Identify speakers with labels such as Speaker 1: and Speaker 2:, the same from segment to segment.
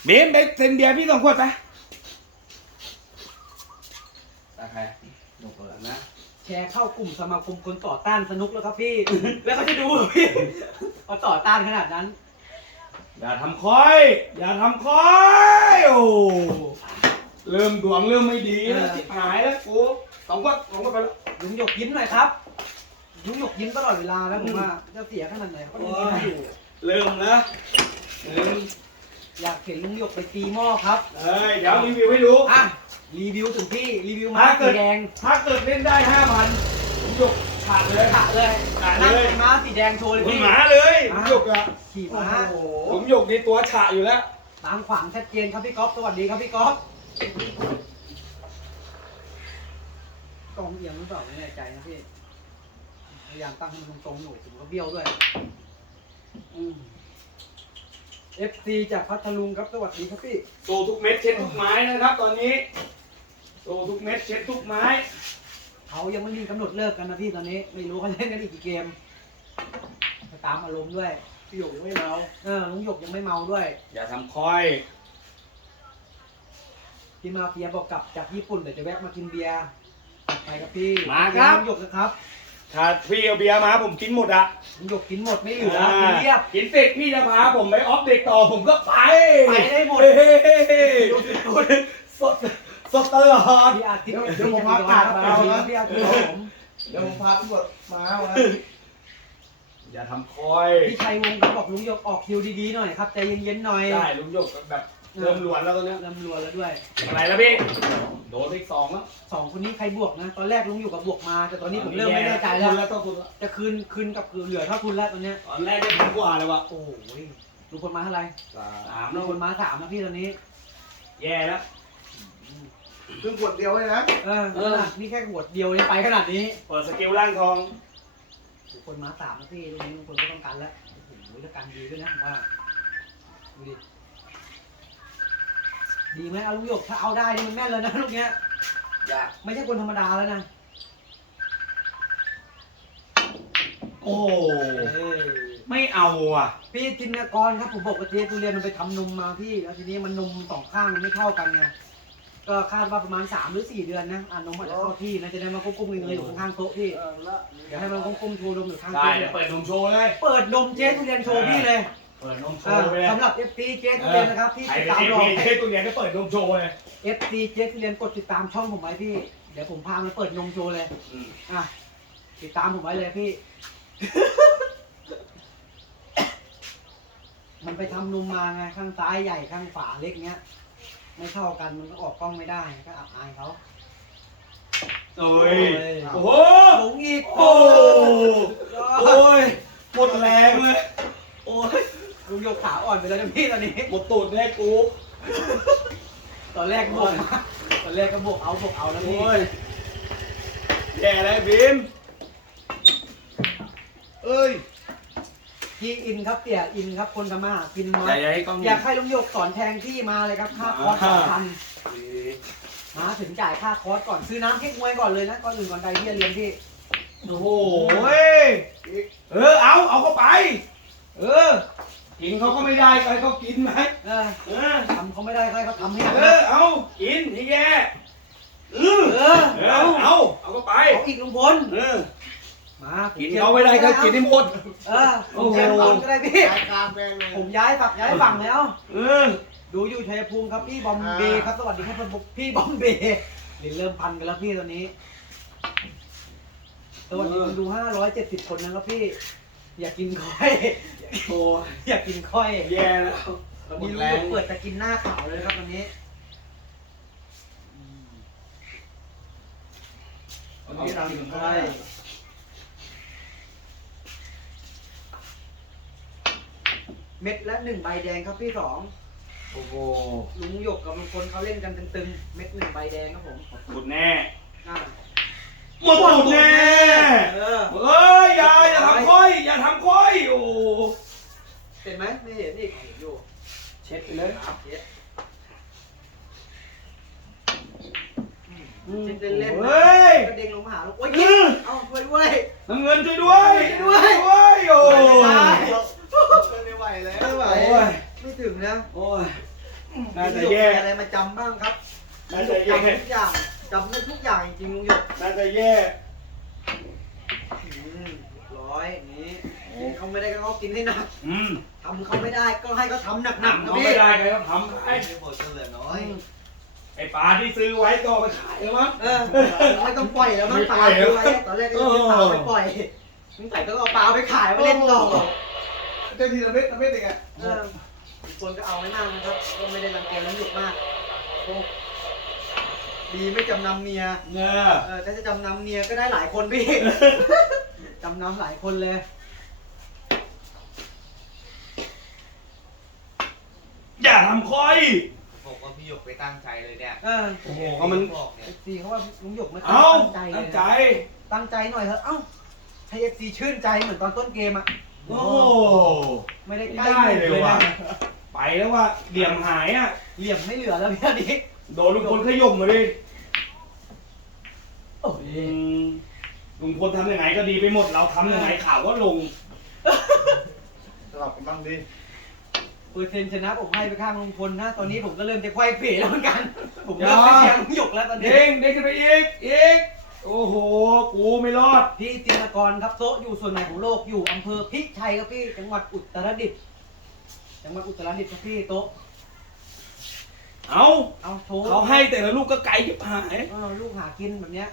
Speaker 1: เบมไปเซ็นเบียร์พี่2 ขวดไปตาใครยกเลยนะ
Speaker 2: แชร์เข้ากลุ่มสมาคมคนต่อต้านสนุกแล้วครับพี่ แล้วเขาจะดูพี่เขาต่อต้านขนาดนั้น
Speaker 1: อย่าทำค่อยอย่าทำค่อยโอ้เริ่มดวงเริ่มไม่ดีแล้วหายแล้วกู2 ขวดไปแล้ว
Speaker 2: ลุงหยกยิ้มหน่อยครับลุงหยกยิ้มตลอดเวลาแล้วผมว่าจะเสียขนาดไหนเขาดูยิ้มอยู่
Speaker 1: เริ่มนะ
Speaker 2: อยากเห็นลุงหยกไปตีหม้อครับ
Speaker 1: เดี๋ยวรีวิวให้ดู
Speaker 2: อ่ะรีวิวถึงที่รีวิวม้าสีแดง
Speaker 1: ถ้าเกิดเล่นได้ 5,000ผมยกขาดเลย
Speaker 2: นั่งเป็นม้าสีแดงโชว์เลยพี่
Speaker 1: หมาเลยผมยกอะ
Speaker 2: ขี่ม้า
Speaker 1: ผมยกในตัวฉะอยู่แล้ว
Speaker 2: ตามขวางชัดเจนครับพี่ก๊อฟสวัสดีครับพี่ก๊อฟกองเอียงหรือเปล่าไม่แน่ใจนะพี่พยายามตั้งให้มันตรงๆอยู่ถึงก็เบี้ยวด้วยFC จากพัทลุงครับสวัสดีครับพี่
Speaker 1: โตทุกเม็ดเช็ดทุกไม้นะครับตอนนี้โตทุกเม็ดเช็ดทุกไม้
Speaker 2: เขายังไม่มีกำหนดเลิกกันนะพี่ตอนนี้ไม่รู้เขาเล่นกันอีกกี่เกมตามอารมณ์ด้วย
Speaker 1: พี่หยกยังไม่เมา
Speaker 2: ลุงหยกยังไม่เมาด้วย
Speaker 1: อย่าทำค่อย
Speaker 2: พี่มาเฟียบอกกลับจากญี่ปุ่นเดี๋ยวจะแวะมากินเบียร์ไปครับพี่
Speaker 1: มาครับ
Speaker 2: ลุงหยกนะครับ
Speaker 1: ถ้าพี่เอาเบียร์มาผมกินหมดอะ
Speaker 2: ลุงหยกกินหมดไม่เหลือกินเรียบ
Speaker 1: กินเสร็จพี่จะพาผมไปออฟเด็กต่อผมก็ไป
Speaker 2: ได้หมด
Speaker 1: สดตลอด
Speaker 2: พี่อาทิตย์
Speaker 3: เดี๋ยวผมพาขาดมาแล้ว
Speaker 2: พี่อาทิตย์ผม
Speaker 3: เดี๋ยวผมพาตำรวจมาแล้ว
Speaker 1: อย่าทำคอย
Speaker 2: พี่ชัยวงศ์ก็บอกลุงหยกออกคิวดีๆหน่อยครับใจเย็นๆหน่อย
Speaker 1: ได้ลุงหยกแบบเริ่มรวนแล้วตอนนี้
Speaker 2: เริ่มรวนแล้วด้วย
Speaker 1: อะไรแล้วพี่โดนอีก2แล้ว
Speaker 2: 2คนนี้ใครบวกนะตอนแรกลุงอยู่กับบวกมาแต่ตอนนี้ผมเริ่มไม่แน่ใจแล้วจะคืนกับเหลือเท่าทุนแล้วตอนนี้
Speaker 1: ตอนแรกได้ถึงกว่าเลยวะ
Speaker 2: โอ้ยลุงพลมาเท่าไหร่
Speaker 1: 3
Speaker 2: ลุงพลมา3นะพี่ตอนนี้
Speaker 1: แย่แล้ว
Speaker 3: เพิ่งขวดเดียวเลยนะ
Speaker 2: นี่แค่ขวดเดียวเลยไปขนาดนี้
Speaker 1: เปิดสกิลร่างทอง
Speaker 2: ลุงพลมา3นะพี่ลุงนี้ลุงพลก็ต้องการแล้วโอ้โหจะการดีด้วยนะผมว่าดูดิดีไหมเอาลุงหยกถ้าเอาได้นี่มันแม่นเลยนะลูกเนี้ยไม่ใช่คนธรรมดาแล้วนะ
Speaker 1: โอ้ไม่เอาอ่ะ
Speaker 2: พี่จินกรครับผมบอกว่าเจ๊ทุเรียนมันไปทำนมมาพี่แล้วทีนี้มันนม2 ข้างมันไม่เท่ากันไงก็คาดว่าประมาณ3 หรือ 4 เดือนนะนมอาจจะเข้าที่นะจะได้มากุ้มๆเงยอยู่ข้างโต๊ะพี่เดี๋ยวให้มันกุ้มๆโชว์นมอยู่ข้างโต๊ะ
Speaker 1: เดี๋ยวเปิดนมโชว์เลย
Speaker 2: เปิดนมเจ๊ทุเรียนโชว์พี่เลย
Speaker 1: เปิดนมโชว์เลย
Speaker 2: สำหรับ FT เจ๊ทุเรียนนะครับพี่ติดตามรอ
Speaker 1: เจ๊ทุเรียนก็เปิดนมโชว์เลย
Speaker 2: FT เจ๊ทุเรียนกดติดตามช่องผมไว้พี่เดี๋ยวผมพามันเปิดนมโชว์เลยติดตามผมไว้เลยพี่ มันไปทำนมมาไงข้างซ้ายใหญ่ข้างขวาเล็กเงี้ยไม่เท่ากันมันก็ออกกล้องไม่ได้ก็อับอายเขา
Speaker 1: โอ้ยโอ้โห
Speaker 2: หลงอีก
Speaker 1: โอ้ยหมดแรงเลยโอ้ย
Speaker 2: ลุงโยกขาอ่อนไปแล้วนะพี่ตอนนี้
Speaker 1: หมดตูดแรกกู
Speaker 2: ตอนแรกบวกตอนแรกก็บวกเอาแล้วพี่
Speaker 1: แย่เลยบีม
Speaker 3: เอ้ย
Speaker 2: พี่อินครับเตี่ยอินครับคนทำมาหากินน้อยอยากให้ลุงโยกสอนแทงที่มาเลยครับค่าคอร์ส2,000มาถึงจ่ายค่าคอร์สก่อนซื้อน้ำเค้กมวยก่อนเลยนะก่อนอื่นก่อนใดที่จะเรียนพี่
Speaker 1: โอ้โหเอาเข้าไปกินเขาก็ไม่ได้ใครเขากินไหม
Speaker 2: ทำเขาไม่ได้ใครเขาทำให้
Speaker 1: เอากินนี่แย่เอาเข้าไป
Speaker 2: เอาอีกลุงพลมา
Speaker 1: กินเขาไม่ได้ก็กินให้หมด
Speaker 2: ผมแจ้งตอนก็ได้พี่ผมย้ายฝั่งแล้วดูอยู่ชัยภูมิครับพี่บอมเบย์ครับสวัสดีครับพี่บอมเบย์เริ่มพันกันแล้วพี่ตอนนี้สวัสดีคนดู570 คนนะครับพี่อยากกินค่อยอยากกินค่อย
Speaker 1: แย่แล้ว
Speaker 2: มีลูกเปิดจะกินหน้าขาวเลยครับตอนนี้เรากินค่อยเม็ดละ1 ใบแดงครับพี่2โอ้โหลุงหยกกับลุงพลเขาเล่นกันตึงๆเม็ด1 ใบแดงครับผม
Speaker 1: หมดแน่หมดแน่อย่าทำค่อยโอ้
Speaker 2: เห็นไหมไม่เห็นอีกอยู่
Speaker 1: เช็ดไปเลย
Speaker 2: เล่นกระเด้งลงมาหาลูกโอ้ยเอาช่วยด้วย
Speaker 1: น้ำเงินช่วยด้วยโอ้
Speaker 3: ไม่ไหวแล้ว
Speaker 2: ไม่ถึงนะ
Speaker 1: โอ้ยน่าจะแย่
Speaker 2: มีอะไรมาจำบ้างครับ
Speaker 1: น่าจะแย่
Speaker 2: จำทุกอย่างจำได้ทุกอย่างจริงๆลุงหยก
Speaker 1: น่าจะแย่
Speaker 2: ร้อยนี้เขาไม่ได้ก็เขากินให้หนัก
Speaker 1: อืม
Speaker 2: ทำเขาไม่ได้ก็ให้เขาทำหนักๆนะ
Speaker 1: ทำ
Speaker 2: พี่
Speaker 1: ไม่ได้ใครก็ทำไป
Speaker 3: ไอ้บทเหลือน้อย
Speaker 1: ไอ้ปลาที่ซื้อไว้ก็เอาไปขายแล้วมั้ง
Speaker 2: เออไม่ต้องปล่อยแล้วมั้ง
Speaker 1: ไม่
Speaker 2: ป
Speaker 1: ปล่
Speaker 2: ลา
Speaker 1: อยแล้ว
Speaker 2: ซื้อไว้ตอนแรกก็ยังปลาไม่ปล่อยมึงใส่ก็เอาปลาไปขายไปเล่นต่อ
Speaker 3: เจ้าทีละเม็ดละเม็ดเองอะ
Speaker 2: เออคนก็เอาไม่มากนะครับก็ไม่ได้รังเกียจลุงหยกมากโอ้ดีไม่จำนำเมีย
Speaker 1: เนี่ย
Speaker 2: ถ้าจะจำนำเมียก็ได้หลายคนพี่ จำนำหลายคนเลย
Speaker 1: อย่าทำคอย
Speaker 3: บอกว่าพี่หยกไปตั้งใจเลยเนี่ย
Speaker 1: โอ้โหก็มัน
Speaker 3: บอกเนี่ย
Speaker 2: FC เขาว่าลุงหยกไม่
Speaker 1: เอ้า
Speaker 2: ตั้งใจเล
Speaker 1: ตั้
Speaker 2: ย
Speaker 1: งใจ
Speaker 2: ตั้งใจหน่อยเถอะเอ้าให้ FC ชื่นใจเหมือนตอนต้นเกมอ่ะ
Speaker 1: โอ้
Speaker 2: ไม่ได้
Speaker 1: ไม่
Speaker 2: ใกล้
Speaker 1: ได้เลยว่ะ
Speaker 2: นะ
Speaker 1: ไปแล้วว่าเหลี่ยมหายอ่ะ
Speaker 2: เหลี่ยมไม่เหลือแล้วพี่อันนี้
Speaker 1: โดนลุงพลขย่มมาดิ
Speaker 2: โอ้ย
Speaker 1: ลุงพลทำยังไงก็ดีไปหมด เราทำยังไงข่าวก็ลง
Speaker 3: สลับกันบ้างดิ
Speaker 2: เปอร์เซ็นต์ชนะผมให้ไปข้างลุงพลนะ ตอนนี้ผมก็เริ่มจะไขว้เขวแล้วเหมือนกัน ผมเริ่มไม่เชียร์ลุงหยกแล้วตอนนี้
Speaker 1: เด้งเด้งขึ้นไปอีก โอ้โห กูไม่รอด
Speaker 2: พี่จินกรครับโต๊ะอยู่ส่วนไหนของโลกอยู่อำเภอพิชัยครับพี่จังหวัดอุตรดิตถ์จังหวัดอุตรดิตถ์ครับพี่โต๊ะ
Speaker 1: เอา
Speaker 2: เอาโชว์
Speaker 1: เขาให้แต่ละลูกก็ไกลยิบหาย
Speaker 2: ลูกหากินแบบเนี้ย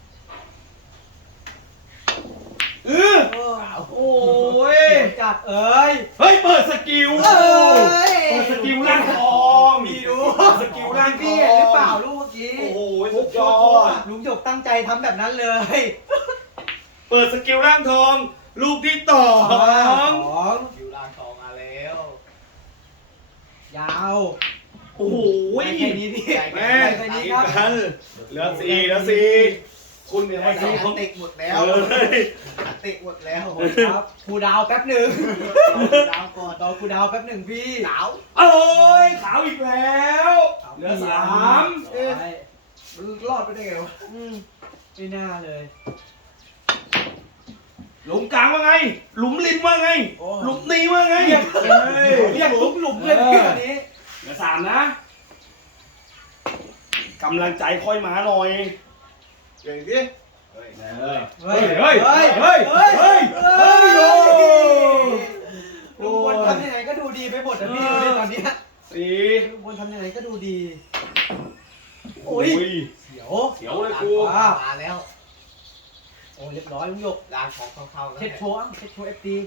Speaker 1: เออ
Speaker 2: เออ
Speaker 1: โอ้ย
Speaker 2: เสียวจัดเอ้ย
Speaker 1: เฮ้ย เปิดสกิล
Speaker 2: เอ้ย
Speaker 1: เปิดสกิลร่างทอง
Speaker 2: พี่ดู
Speaker 1: เปิดสกิลร่างท
Speaker 2: พี่
Speaker 1: อง
Speaker 2: เห็นหรือเปล่าลูกเมื่อกี้
Speaker 1: โอ้โหสุดยอด
Speaker 2: ลุงหยกตั้งใจทำแบบนั้นเลย
Speaker 1: เปิดสกิลร่างทอง ลูกที่ต่อ
Speaker 2: สอง
Speaker 3: อยู่ลานทองมาแล้ว
Speaker 2: ยาว
Speaker 1: โอ้โห
Speaker 2: แค่นี้พี่
Speaker 1: แม่
Speaker 2: แค่นี้ครับ
Speaker 1: กันเหลือสี่คุณเนี่ยมา
Speaker 3: ไอ้
Speaker 1: สี่
Speaker 3: อันติกหมดแล้ว
Speaker 1: เออ
Speaker 3: อันติกหมดแล้ว
Speaker 2: ครับครูดาวแป๊บหนึ่ง
Speaker 3: ดาวก่อน
Speaker 2: รอครูดาวแป๊บหนึ่งพี่
Speaker 3: สาว
Speaker 1: โอ้ยขาวอีกแล้วเหลือสาม
Speaker 2: เอ๊ะ
Speaker 3: มันรอดไปได้ไงวะ
Speaker 2: ไม่น่าเลย
Speaker 1: หลุมกลางว่าไง หลุมริมว่าไง
Speaker 2: โอ้
Speaker 1: หลุมนี้ว่าไงเฮ้ย
Speaker 2: เรียกทุกหลุมเลยพี่วันนี้
Speaker 1: เหลือสามนะกำลังใจค่อยมาหน่อย
Speaker 3: เก่งดิ
Speaker 1: เฮ้ย
Speaker 2: เฮ้ย
Speaker 1: เฮ้ย
Speaker 2: เฮ้ย
Speaker 1: เฮ้ย
Speaker 2: เฮ้ย
Speaker 1: เฮ้ย
Speaker 2: เฮ้ย
Speaker 1: โอ้
Speaker 2: ลุงพลทำยังไงก็ดูดีไปหมดนะพี่ตอนเนี้ย
Speaker 1: สี่
Speaker 2: ลุงพลทำยังไงก็ดูดี
Speaker 1: โอ้ย
Speaker 2: เสียว
Speaker 1: เสียวเลยกู
Speaker 3: มาแล้ว
Speaker 2: โอ้ยเรียบร้อยลุงหยก
Speaker 3: ลานของเข้าๆแล้ว
Speaker 2: เช็ดโชว์เช็ดโชว์เอฟตี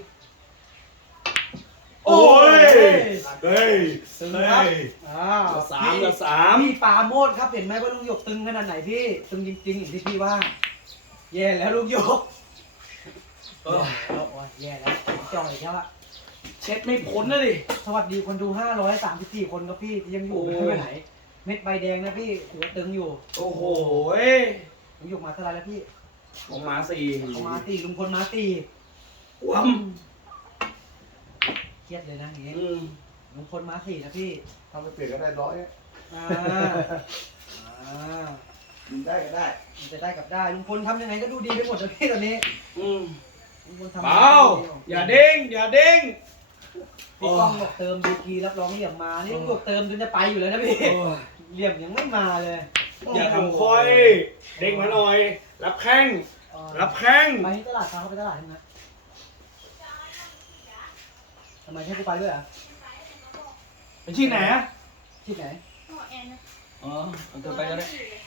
Speaker 1: โอ้ย เฮ้ย
Speaker 2: ตึง
Speaker 1: เฮ้
Speaker 2: ครับ
Speaker 1: ย เหลือสามเหลือสาม
Speaker 2: พี่ปาโมดครับเห็นไหมว่าลุงหยกตึงขนาดไหนพี่ตึงจริงๆอย่างที่พี่ว่า แย่แล้วลุงหยกแย่แล้วโอ้ยแย่แล้วจ่อยแล้วอะ
Speaker 1: เช็ดไม่พ้นนะดิ
Speaker 2: สวัสดีคนดู534คนครับพี่ที่ยังอยู่
Speaker 1: โอ้
Speaker 2: ไม่ไปไหน เม็ดใบแดงนะพี่หัวตึงอยู่
Speaker 1: โอ้โห
Speaker 2: ลุงหยกมาเท่าไหรแล้วพี่
Speaker 1: ผมมาสี่
Speaker 2: เขามาตีลุงพลมาตี
Speaker 1: ว้ำ
Speaker 2: เครียดเลยนะอย่างงี้
Speaker 1: อืม
Speaker 2: ลุงพลมาสี่นะพี่
Speaker 3: ทำไปเปลี่ยนก็ได้ร้อย
Speaker 2: อ่าอ่า
Speaker 3: ยิงได้ก็ได้
Speaker 2: มันจะได้กับได้ลุงพลทำยังไงก็ดูดีไปหมดนะพี่ตอนนี้
Speaker 1: อืม
Speaker 2: ลุงพลทำ
Speaker 1: เบาอย่าเด้งอย่าเด้ง
Speaker 2: พี่ก้องบอกเติมดีกรีรับรองเหลี่ยมมานี่ลุงบอกเติมจนจะไปอยู่แล้วนะพี่เหลี่ยมยังไม่มาเลย
Speaker 1: อย่าทำคอย เด้งมาหน่อย รับแข้ง
Speaker 2: อ่า
Speaker 1: รับแข้ง
Speaker 2: ไปที่ตลาดเขาไปตลาดใช่ไหมทำไมให้กูไปด้วยอ่ะ
Speaker 1: เป็นที่ไหนอะ
Speaker 2: ที่ไหน
Speaker 1: อ๋อเอาเธอไปก็ได้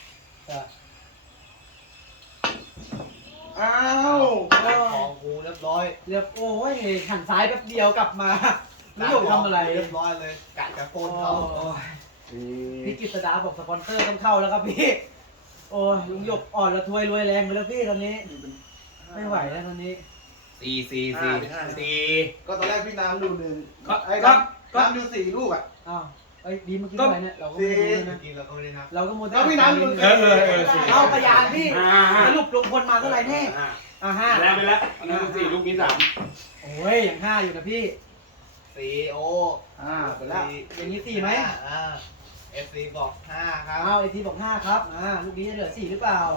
Speaker 3: อ้าว ของกูเรียบร้อย
Speaker 2: เรียบโอ้ยหันซ้ายแป๊บเดียวกลับมาลุงหยกทำอะไร
Speaker 3: เรียบร้อยเลยกะจะโกนเขา
Speaker 2: โอ้ยพี่กฤษดาบอกสปอนเซอร์ต้องเข้าแล้วครับพี่โอ้ยลุงหยกอ่อนละทวยรวยแรงไปแล้วพี่ตอนนี้ไม่ไหวแล้วตอนนี้
Speaker 1: สี่
Speaker 3: ก็ตอนแรกพี่น้ำดูหนึ่ง
Speaker 1: ก็
Speaker 3: ไอ้น้ำน้ำดู4ลูกอ่ะ
Speaker 2: อ้าวไอ้ยดีเมื่อกี้เท่าไหร่เนี่ยเราก็ไม่รู้นะ
Speaker 3: กินแล้วก็ไม่ได้นับ
Speaker 2: เราก็มัวแต่
Speaker 3: แล้วพี่น้ำดู
Speaker 1: เออสี่
Speaker 2: เอาพยานพี่
Speaker 1: อ่า
Speaker 2: สรุปลุงพลมาเท่าไหร่แน่ห้า
Speaker 1: แล้วไปแล้วอันนั้นสี่ลูกนี้สาม
Speaker 2: โอ้ยอย่าง5อยู่นะพี่
Speaker 3: 4โอ
Speaker 2: ไปแล้วอย่างนี้4ไหม
Speaker 3: FC บอก5ครับ
Speaker 2: เอาไอทีบอก5ครับลูกนี้จะเหลือ4หรือเปล่า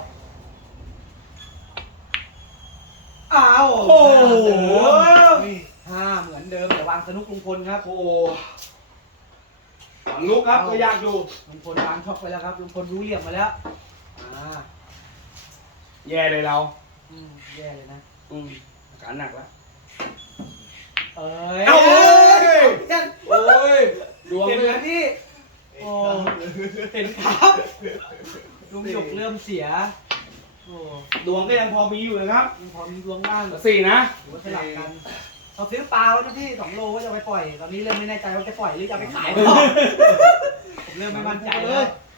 Speaker 2: อ้าว
Speaker 1: โอ้โห
Speaker 2: 5เหมือนเดิมแต่วางสนุกลุงพลครับ
Speaker 1: โอ้ฝั่งลุกครับก็ยากอยู่
Speaker 2: ลุงพลวางช็อกไปแล้วครับลุงพลรู้เหลี่ยมมาแล้วอ่า
Speaker 1: แย่เลยเรา
Speaker 2: แย่เลยนะ
Speaker 1: อาการหนักแล้ว
Speaker 2: เอ้ย
Speaker 1: เอ้า
Speaker 2: จัน
Speaker 1: โอ้ยดวง
Speaker 2: เห็น
Speaker 1: เล
Speaker 2: ไหม
Speaker 1: ย
Speaker 2: พี่โอ้เห็นครับลุงหยกเริ่มเสียโอ้
Speaker 1: ดวงก็ยังพอมีอยู่นะครับ
Speaker 2: ลุงพอมีดวงบ้าง
Speaker 1: 4นะ
Speaker 2: หรือว่าสลับกันเราซื้อปลาไว้นะพี่2 โลก็จะเอาไปปล่อยตอนนี้เริ่มไม่แน่ใจว่าจะปล่อยหรือจะเอาไปขายต่อผมเริ่มไม่มั่นใจแล้ว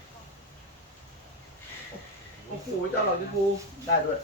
Speaker 3: โอ้โหเจ้าเหล่าที่ปูได้ด้วย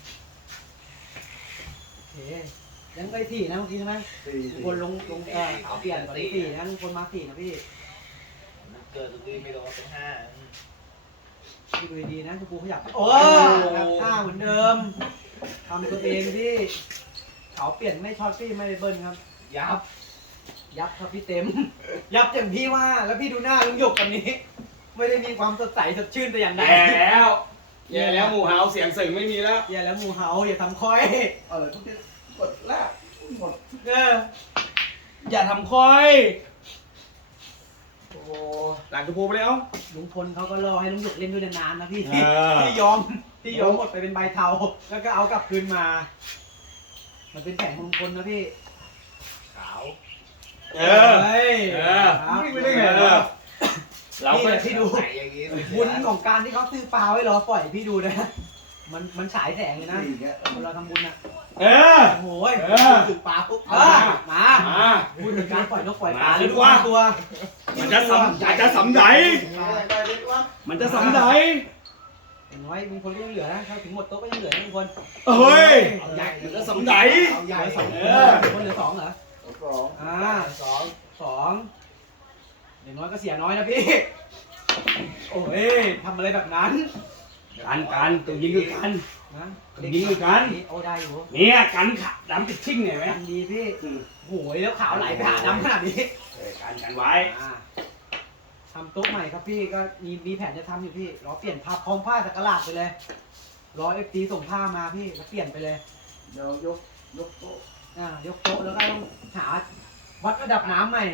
Speaker 2: โอเคยังไป4นะเมื่อกี้ใช่ไหม
Speaker 3: 4
Speaker 2: คนลงขาวเปลี่ยนตอนนี้4นะลุงพลมา4นะพี่
Speaker 3: เกิดตรงนี้ไม่รอเป็น5
Speaker 2: ดูดีๆนะคุณปูขยับโอ้ครับ5เหมือนเดิมทำตัวเองพี่เขาเปลี่ยนไม่ช็อตพี่ไม่ได้เบิ้ลครับ ยับครับพี่เต็ม ยับอย่างพี่ว่าแล้วพี่ดูหน้าลุงหยกตอนนี้ ไม่ได้มีความสดใสสดชื่นแต่อย่างใด
Speaker 1: แย่แล้วหมู่เฮาเสียงเสริงไม่มีแล้ว
Speaker 2: อย่าแล้วหมูเฮาอย่าทำคอย
Speaker 3: อะไรทุกทีกดลากหมด
Speaker 1: อย่าทำค่อยโอ้หลังกระโปรงไปแล้ว
Speaker 2: ลุงพลเขาก็รอให้ลุงหยกเล่นด้วยนานๆนะพี่
Speaker 1: เออ
Speaker 2: ที่ยอมหมดไปเป็นใบเทาแล้วก็เอากลับคืนมา มันเป็นแผนของลุงพลนะพี่
Speaker 3: ขาว
Speaker 1: เออ
Speaker 2: ฮ้ย
Speaker 1: ครับ
Speaker 2: วิ่ง
Speaker 1: ไม่
Speaker 2: ไป
Speaker 1: ได้
Speaker 2: ได้
Speaker 1: ไง
Speaker 2: ไง
Speaker 1: เรา
Speaker 2: นี่
Speaker 1: ก็
Speaker 2: แหละที่ดู
Speaker 3: ใส่อย่างงี้
Speaker 2: บุญของการที่เขาซื้อปลาไว้รอปล่อยพี่ดูนะมันฉายแสงเลยนะ
Speaker 3: อย่างเงี้ย
Speaker 2: คนเราทำบุญอ่ะ
Speaker 1: เออ
Speaker 2: โอ้โห
Speaker 1: เออ
Speaker 2: ถือปลาปุ๊บ
Speaker 1: มา
Speaker 2: มา
Speaker 1: มา
Speaker 2: พูดถึงการปล่อยนกปล่อยปลา
Speaker 1: มา
Speaker 2: แล้วดู
Speaker 1: ดีกว่า
Speaker 2: ตัว
Speaker 1: มันจะสำไหน
Speaker 3: ได้เล็กวะ
Speaker 1: มันจะสำไหน
Speaker 2: อย่างน้อยลุงพลก็ยังเหลือนะถ้าถึงหมดโต๊ะก็ยังเหลือนะลุงพล
Speaker 1: เฮ้ย
Speaker 2: เอาใหญ่
Speaker 1: มันจะสำไหน
Speaker 3: เอาใหญ่
Speaker 2: เหลือสอง
Speaker 1: เอ
Speaker 2: คน
Speaker 1: อ
Speaker 2: เหลือสองเหรอ
Speaker 3: 2
Speaker 2: อ่าสองอย่างน้อยก็เสียน้อยนะพี่ โอ้ยทำอะไรแบบนั้น
Speaker 1: กันตัวยิงคือกัน
Speaker 2: นะ
Speaker 1: ยิงด้วยกัน
Speaker 2: โอ้ได้อยู่
Speaker 1: เนี่ยกันขาดำติดชิ่งเนี่ยไหม
Speaker 2: กันดีพี่โอ้ยแล้วขาวไหลไปหาดำขนาดนี้
Speaker 1: กันไว้
Speaker 2: อ่าทำโต๊ะใหม่ครับพี่ก็มีแผนจะทำอยู่พี่รอเปลี่ยนผ้าพร้อมผ้าจากกระลาดไปเลยรอFTส่งผ้ามาพี่แล้วเปลี่ยนไปเลย
Speaker 3: เดี๋ยวยกโต๊ะ
Speaker 2: ยกโต๊ะแล้วก็ต้องหาวัดระดับน้ำใหม่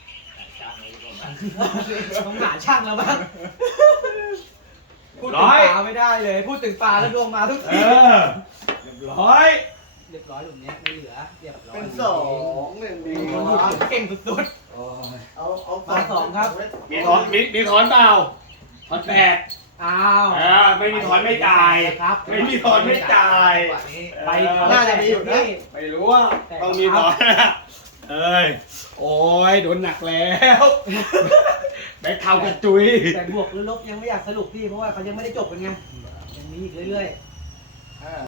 Speaker 2: ต้องหาช่างแล้วบ้างพูดถึงปลาไม่ได้เลย พูดถึงปลาแล้วดวงมาทุก
Speaker 1: เอ
Speaker 2: ที
Speaker 1: อเรียบร้อย
Speaker 2: เรียบร้อยหลุมเนี้ยไม่เหลือเรียบร้อย
Speaker 3: เป็น2 1ดี
Speaker 2: คนหยุดเก่งสุด
Speaker 3: เอา
Speaker 2: มาสองครับ
Speaker 1: มีถอนเปล่าถอนแปด
Speaker 2: ๆอ้าว
Speaker 1: ไม่มีถอนไม่จ่าย
Speaker 2: ครับ
Speaker 1: ไม่มีถอนไม่จ่าย
Speaker 2: ไป
Speaker 3: น่าจะมีอยู่นะ
Speaker 1: ไม่รู้ว่าต้องมีถอนนะเอ้ยโอ้ยโดนหนักแล้วแบกเท้ากระจุย
Speaker 2: แต่บวกหรือลบยังไม่อยากสรุปพี่เพราะว่าเขายังไม่ได้จบกันไงยังมีอีกเรื่อยๆ